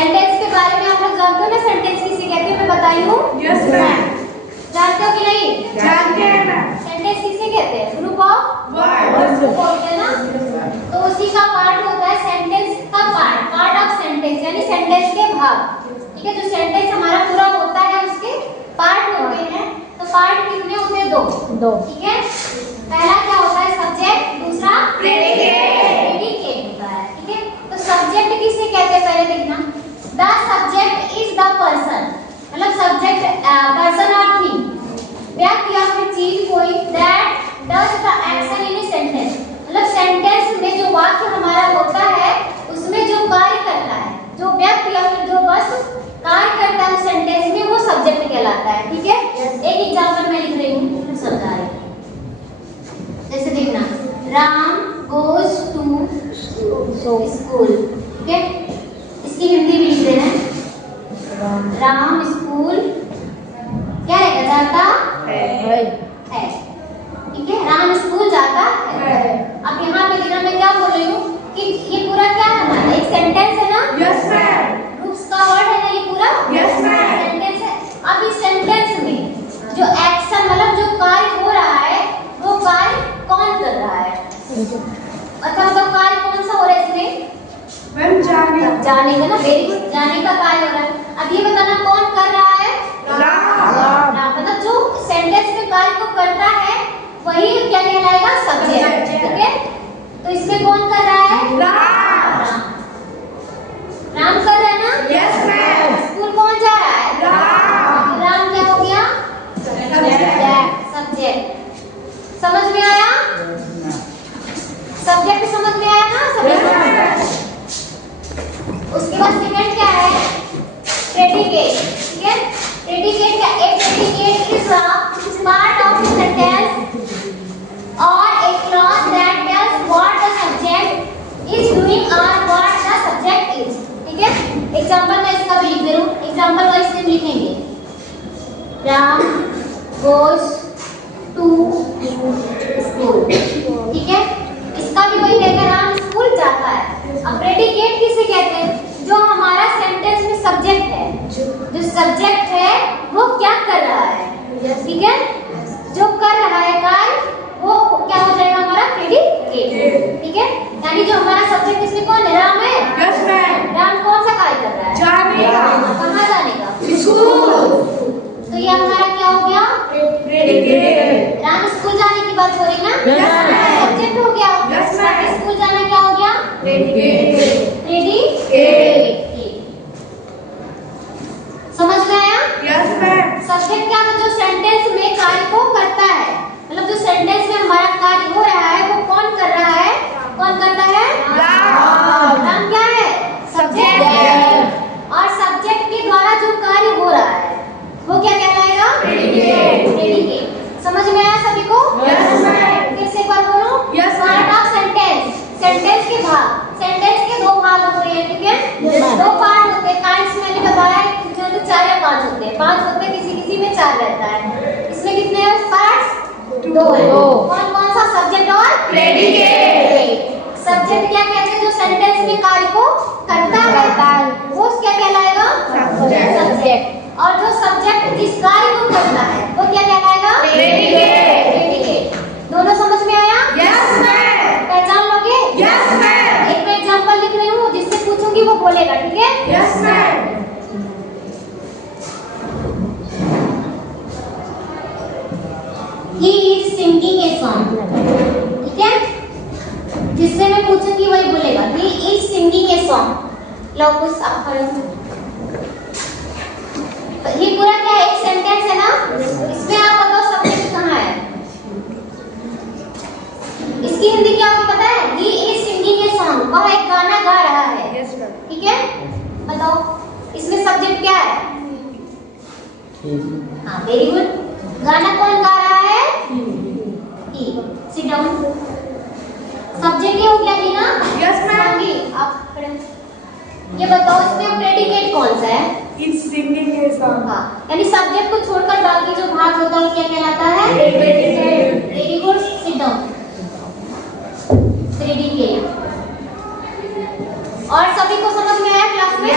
Sentence के बारे में आप लोग जानते हो ना, सेंटेंस किसे कहते हैं, मैं बताई हूँ। Yes ma'am. जानते हो कि नहीं? जानते हैं मैम। सेंटेंस किसे कहते हैं? ग्रुप ऑफ वर्ड्स बोलते हैं ना, तो उसी का पार्ट होता है सेंटेंस का पार्ट ऑफ सेंटेंस, यानी सेंटेंस के भाग। ठीक है, जो सेंटेंस हमारा पूरा होता है उसके पार्ट होते हैं। तो पार्ट कितने होते हैं? दो। ठीक है, पहला क्या होता है? सब्जेक्ट, दूसरा प्रेडिकेट होता है। ठीक है, तो सब्जेक्ट किसे कहते हैं पहले देखना। The subject is the person, मतलब सब्जेक्ट पर्सन और थिंग, व्यक्ति या फिर चीज कोई, that does the action in a sentence, मतलब सेंटेंस में जो वाक्य हमारा होता है उसमें जो कार्य करता है, जो व्यक्ति या फिर जो वस्तु कार्य करता है उस सेंटेंस में, वो सब्जेक्ट कहलाता है। ठीक है, एक एग्जांपल मैं लिख रही हूँ, फिर समझा रही हूँ। जैसे देखना, राम गोज टू स्कूल। ठीक है, इसकी हिंदी भी लिख देना है। राम स्कूल क्या है? जाता है। ठीक है, राम स्कूल जाता है। अब यहाँ पे देखना, मैं क्या बोल रही हूँ कि ये पूरा क्या है हमारा? एक सेंटेंस है ना? Yes ma'am. ग्रुप्स का वर्ड है ना ये पूरा? Yes ma'am. सेंटेंस है। अब इस सेंटेंस में जो एक्शन, मतलब जो कार्य हो रहा है, वो कार्य कौन कर रहा है? अच्छा, मतलब कार्य कौन सा हो रहा है इसमें? मैम जाने का ना, वेरी गुड, जाने का कार्य हो रहा है। अब ये बताना कौन कर रहा है? राम। मतलब जो सेंटेंस में कार्य को करता है वही क्या कहलाएगा? सब्जेक्ट। ठीक है, तो इसमें कौन कर रहा है? राम। राम कर रहा है ना? Yes ma'am. स्कूल कौन जा रहा है? राम। राम क्या हो गया? सब्जेक्ट। समझ में आया? सब्जेक्ट समझ में आया ना? सब्जेक्ट। उसके बाद सेकंड क्या है? प्रेडिकेट। ठीक है, प्रेडिकेट क्या? एक predicate is a part of the sentence or a clause that tells what the subject is doing or what the subject is. ठीक है, एग्जांपल मैं इसका भी लिख दे रहा हूँ, एग्जांपल वाइज से लिखेंगे। Ram goes to school। ठीक है, इसका भी वही है कि राम स्कूल जाता है। अब प्रेडिकेट किसे कहते हैं? जो हमारा सेंटेंस में सब्जेक्ट है, जो सब्जेक्ट है वो क्या कर रहा है? ठीक है, जो कर रहा है कार्य वो क्या हो जाएगा? हमारा प्रेडिकेट। ठीक है, यानी जो हमारा सब्जेक्ट इसमें कौन है? राम है। Yes ma'am. राम कौन सा कार्य कर रहा है? जाने का। कहाँ जाने का? स्कूल। तो ये हमारा क्या हो गया? प्रेडिकेट। राम स्कूल जाने की बात हो रही ना? Yes ma'am. सब्जेक्ट हो गया। Yes ma'am. स्कूल जाना क्या हो गया? प्रेडिकेट। प्रेडिकेट। समझ में आया? Yes ma'am. सब्जेक्ट क्या है? जो सेंटेंस में कार्य को करता है, मतलब जो सेंटेंस में हमारा कार्य हो रहा है वो कौन कर रहा है? कौन करता है? राम। राम क्या है? सब्जेक्ट। और सब्जेक्ट के द्वारा जो कार्य हो रहा है वो क्या कहलाएगा? प्रेडिकेट। समझ में आया सभी को? Yes ma'am. फिर से एक बार बोलो। Yes, ma'am. Part of sentence, sentence के भाग, सेंटेंस के दो भाग होते हैं। ठीक है, Yes, ma'am. दो पार्ट होते हैं। काइंड्स मैंने बताया तो 4 या 5 होते हैं, 5 होते हैं, किसी किसी में 4 रहता है। इसमें कितने हैं पार्ट्स? 2 है। कौन कौन सा? सब्जेक्ट और प्रेडिकेट। सब्जेक्ट क्या कहते हैं? जो सेंटेंस में कार्य को करता है वो क्या कहलाएगा? सब्जेक्ट। और जो सब्जेक्ट जिस कार्य को करता है वो क्या कहलाएगा? प्रेडिकेट। दोनों समझ में आया? Yes ma'am. पहचान लोगे? Yes ma'am. एक मैं एग्जांपल लिख रही हूँ, जिससे पूछूंगी वो बोलेगा। ठीक है, yes ma'am. He is singing a song। ठीक है, जिससे मैं पूछूंगी वही बोलेगा। He is singing a song। लो कुछ आप करो। ये पूरा क्या है? एक सेंटेंस है ना? इसमें आप बताओ सब्जेक्ट कहाँ है? इसकी हिंदी क्या होगी पता है? He is singing a song। वह एक गाना गा रहा है। Yes ma'am. ठीक है, बताओ इसमें सब्जेक्ट क्या है? हाँ, वेरी गुड। गाना कौन गा रहा है? ही। Sit down. सब्जेक्ट ये हो गया ही ना? Yes ma'am. आप खड़े हो। ये बताओ इसमें प्रेडिकेट कौन सा है? Is singing a song. हाँ, यानी सब्जेक्ट को छोड़कर बाकी जो भाग होता है वो क्या कहलाता है? Predicate. Very good, sit down. Predicate. और सभी को समझ में आया क्लास में?